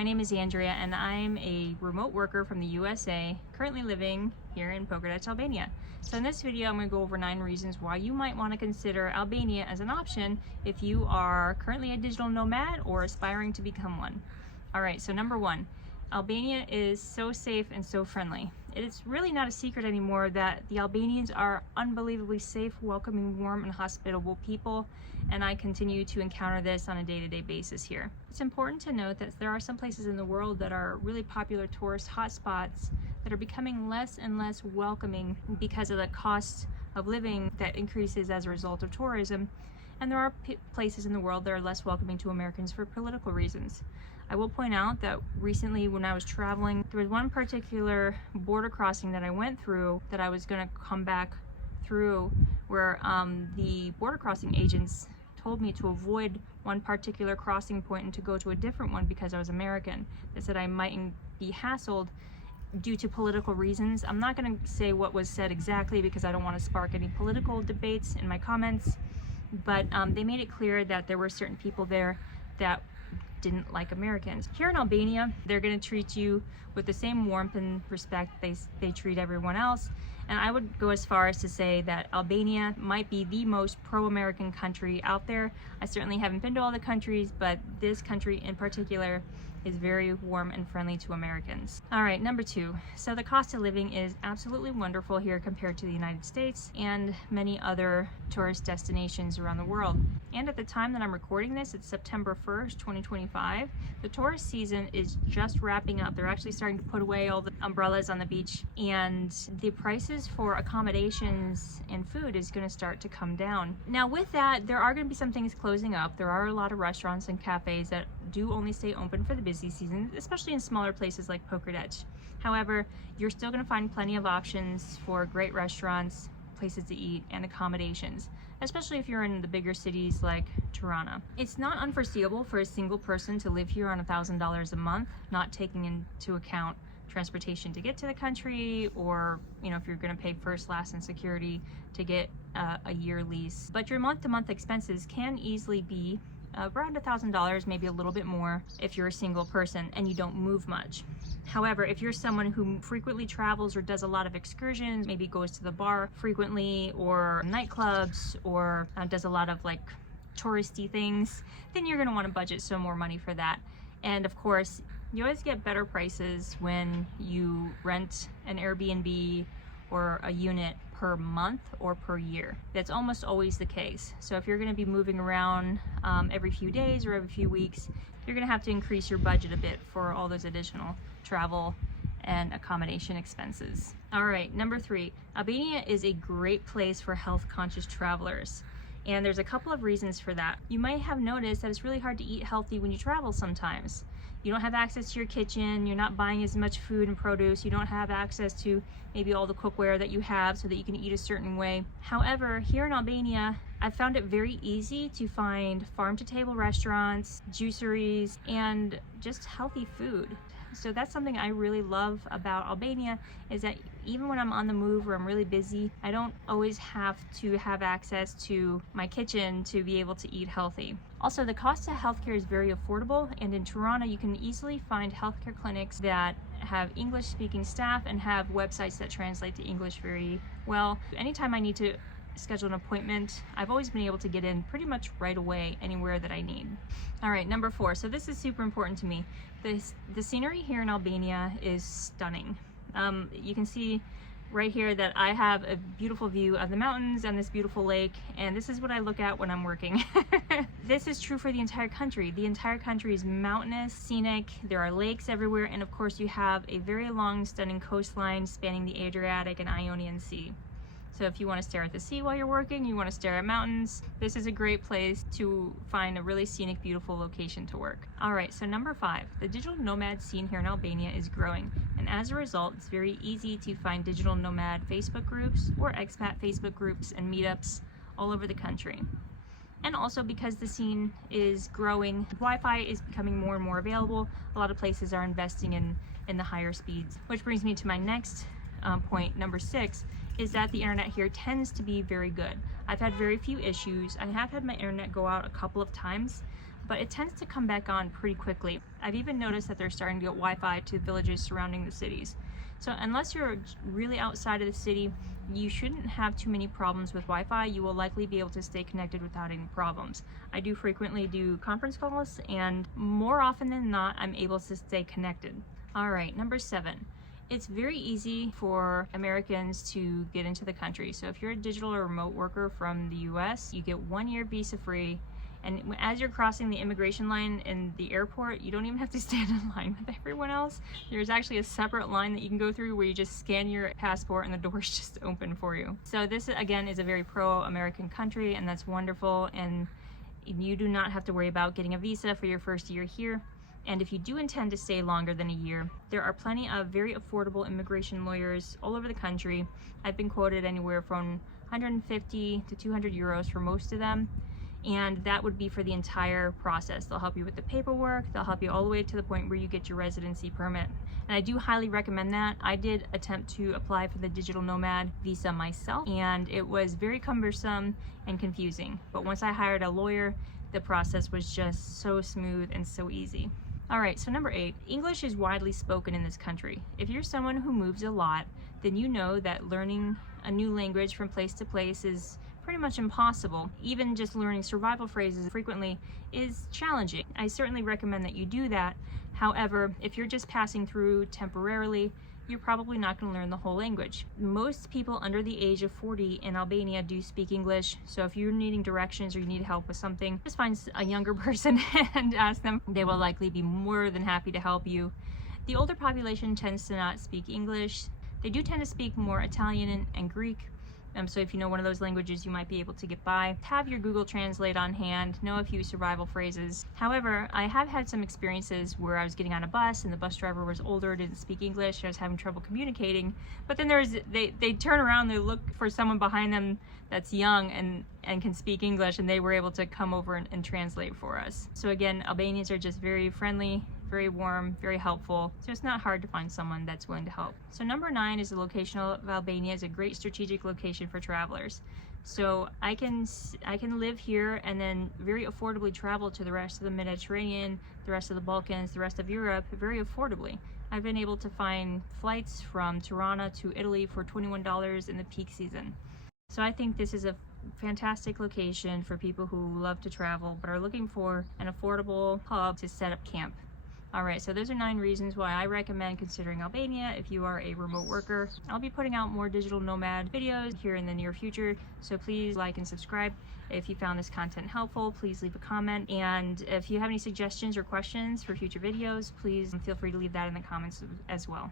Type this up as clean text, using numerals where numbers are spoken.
My name is Andrea and I'm a remote worker from the USA, currently living here in Pokerdach, Albania. So in this video, I'm going to go over 9 reasons why you might want to consider Albania as an option if you are currently a digital nomad or aspiring to become one. Alright, so number 1, Albania is so safe and so friendly. It's really not a secret anymore that the Albanians are unbelievably safe, welcoming, warm, and hospitable people, and I continue to encounter this on a day-to-day basis here. It's important to note that there are some places in the world that are really popular tourist hotspots that are becoming less and less welcoming because of the cost of living that increases as a result of tourism, and there are places in the world that are less welcoming to Americans for political reasons. I will point out that recently when I was traveling, there was one particular border crossing that I went through that I was going to come back through where the border crossing agents told me to avoid one particular crossing point and to go to a different one because I was American. They said I mightn't be hassled due to political reasons. I'm not going to say what was said exactly because I don't want to spark any political debates in my comments, but they made it clear that there were certain people there that didn't like Americans. Here in Albania, they're going to treat you with the same warmth and respect they treat everyone else. And I would go as far as to say that Albania might be the most pro-American country out there. I certainly haven't been to all the countries, but this country in particular is very warm and friendly to Americans. All right, number 2. So the cost of living is absolutely wonderful here compared to the United States and many other tourist destinations around the world. And at the time that I'm recording this, it's September 1st, 2025. The tourist season is just wrapping up. They're actually starting to put away all the umbrellas on the beach, and the prices for accommodations and food is going to start to come down. Now with that, there are going to be some things closing up. There are a lot of restaurants and cafes that do only stay open for the busy season, especially in smaller places like Pokerdach. However, you're still going to find plenty of options for great restaurants, places to eat, and accommodations, especially if you're in the bigger cities like Tirana. It's not unforeseeable for a single person to live here on $1,000 a month, not taking into account transportation to get to the country, or if you're going to pay first, last, and security to get a year lease. But your month-to-month expenses can easily be around $1,000, maybe a little bit more if you're a single person and you don't move much. However, if you're someone who frequently travels or does a lot of excursions, maybe goes to the bar frequently or nightclubs, or does a lot of like touristy things, then you're going to want to budget some more money for that. And of course, you always get better prices when you rent an Airbnb or a unit per month or per year. That's almost always the case. So if you're going to be moving around every few days or every few weeks, you're going to have to increase your budget a bit for all those additional travel and accommodation expenses. All right, number 3, Albania is a great place for health-conscious travelers. And there's a couple of reasons for that. You might have noticed that it's really hard to eat healthy when you travel sometimes. You don't have access to your kitchen, you're not buying as much food and produce, you don't have access to maybe all the cookware that you have so that you can eat a certain way. However, here in Albania, I found it very easy to find farm-to-table restaurants, juiceries, and just healthy food. So that's something I really love about Albania, is that even when I'm on the move or I'm really busy, I don't always have to have access to my kitchen to be able to eat healthy. Also, the cost of healthcare is very affordable, and in Tirana you can easily find healthcare clinics that have English-speaking staff and have websites that translate to English very well. Anytime I need to schedule an appointment, I've always been able to get in pretty much right away anywhere that I need. All right, number 4. So this is super important to me. The scenery here in Albania is stunning. You can see right here that I have a beautiful view of the mountains and this beautiful lake, and this is what I look at when I'm working. This is true for the entire country. The entire country is mountainous, scenic, there are lakes everywhere, and of course you have a very long, stunning coastline spanning the Adriatic and Ionian Sea. So if you want to stare at the sea while you're working, you want to stare at mountains, this is a great place to find a really scenic, beautiful location to work. All right, so number 5, the digital nomad scene here in Albania is growing. And as a result, it's very easy to find digital nomad Facebook groups or expat Facebook groups and meetups all over the country. And also because the scene is growing, Wi-Fi is becoming more and more available. A lot of places are investing in the higher speeds. Which brings me to my next point, number 6, is that the internet here tends to be very good. I've had very few issues. I have had my internet go out a couple of times, but it tends to come back on pretty quickly. I've even noticed that they're starting to get Wi-Fi to villages surrounding the cities. So unless you're really outside of the city, you shouldn't have too many problems with Wi-Fi. You will likely be able to stay connected without any problems. I do frequently do conference calls, and more often than not, I'm able to stay connected. All right, number 7. It's very easy for Americans to get into the country. So if you're a digital or remote worker from the US, you get 1 year visa free. And as you're crossing the immigration line in the airport, you don't even have to stand in line with everyone else. There's actually a separate line that you can go through where you just scan your passport and the doors just open for you. So this, again, is a very pro-American country, and that's wonderful. And you do not have to worry about getting a visa for your first year here. And if you do intend to stay longer than a year, there are plenty of very affordable immigration lawyers all over the country. I've been quoted anywhere from 150 to 200 euros for most of them. And that would be for the entire process. They'll help you with the paperwork, they'll help you all the way to the point where you get your residency permit. And I do highly recommend that. I did attempt to apply for the digital nomad visa myself, and it was very cumbersome and confusing. But once I hired a lawyer, the process was just so smooth and so easy. All right, so number 8, English is widely spoken in this country. If you're someone who moves a lot, then you know that learning a new language from place to place is pretty much impossible. Even just learning survival phrases frequently is challenging. I certainly recommend that you do that. However, if you're just passing through temporarily, you're probably not going to learn the whole language. Most people under the age of 40 in Albania do speak English, so if you're needing directions or you need help with something, just find a younger person and ask them. They will likely be more than happy to help you. The older population tends to not speak English. They do tend to speak more Italian and Greek. So if you know one of those languages, you might be able to get by. Have your Google Translate on hand, know a few survival phrases. However, I have had some experiences where I was getting on a bus and the bus driver was older, didn't speak English, and I was having trouble communicating. But then they turn around, they look for someone behind them that's young and can speak English, and they were able to come over and translate for us. So again, Albanians are just very friendly, very warm, very helpful. So it's not hard to find someone that's willing to help. So number 9 is the location of Albania is a great strategic location for travelers. So I can live here and then very affordably travel to the rest of the Mediterranean, the rest of the Balkans, the rest of Europe very affordably. I've been able to find flights from Tirana to Italy for $21 in the peak season. So I think this is a fantastic location for people who love to travel but are looking for an affordable hub to set up camp. Alright, so those are 9 reasons why I recommend considering Albania if you are a remote worker. I'll be putting out more digital nomad videos here in the near future, so please like and subscribe. If you found this content helpful, please leave a comment. And if you have any suggestions or questions for future videos, please feel free to leave that in the comments as well.